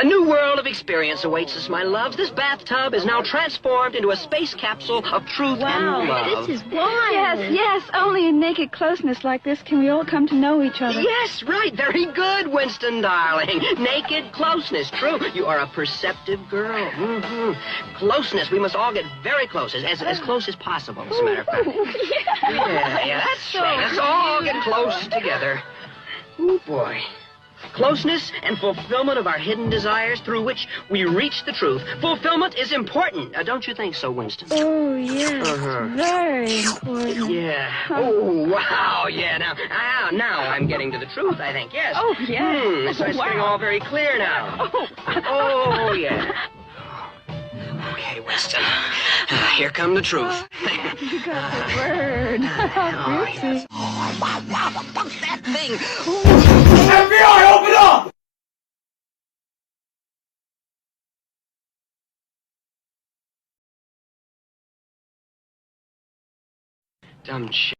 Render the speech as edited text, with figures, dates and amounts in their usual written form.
A new world of experience awaits us, my loves. This bathtub is now transformed into a space capsule of truth and love. This is wild. Yes, only in naked closeness like this can we all come to know each other. Yes, right. Very good, Winston, darling. Naked closeness. True. You are a perceptive girl. Closeness. We must all get very close, as close as possible, as a matter of fact. Yeah, that's right. Let's all get close together. Oh, boy. Closeness and fulfillment of our hidden desires through which we reach the truth. Fulfillment is important. Don't you think so, Winston? Oh, yes. Very important. Yeah. Oh, wow. Yeah, now I'm getting to the truth, I think. Yes. Oh, yes. So it's getting all very clear now. Oh, yeah. Okay, Winston. Here come the truth. You got the word. Oh, yes. Wow, fuck that thing. FBI, open up! Dumb shit.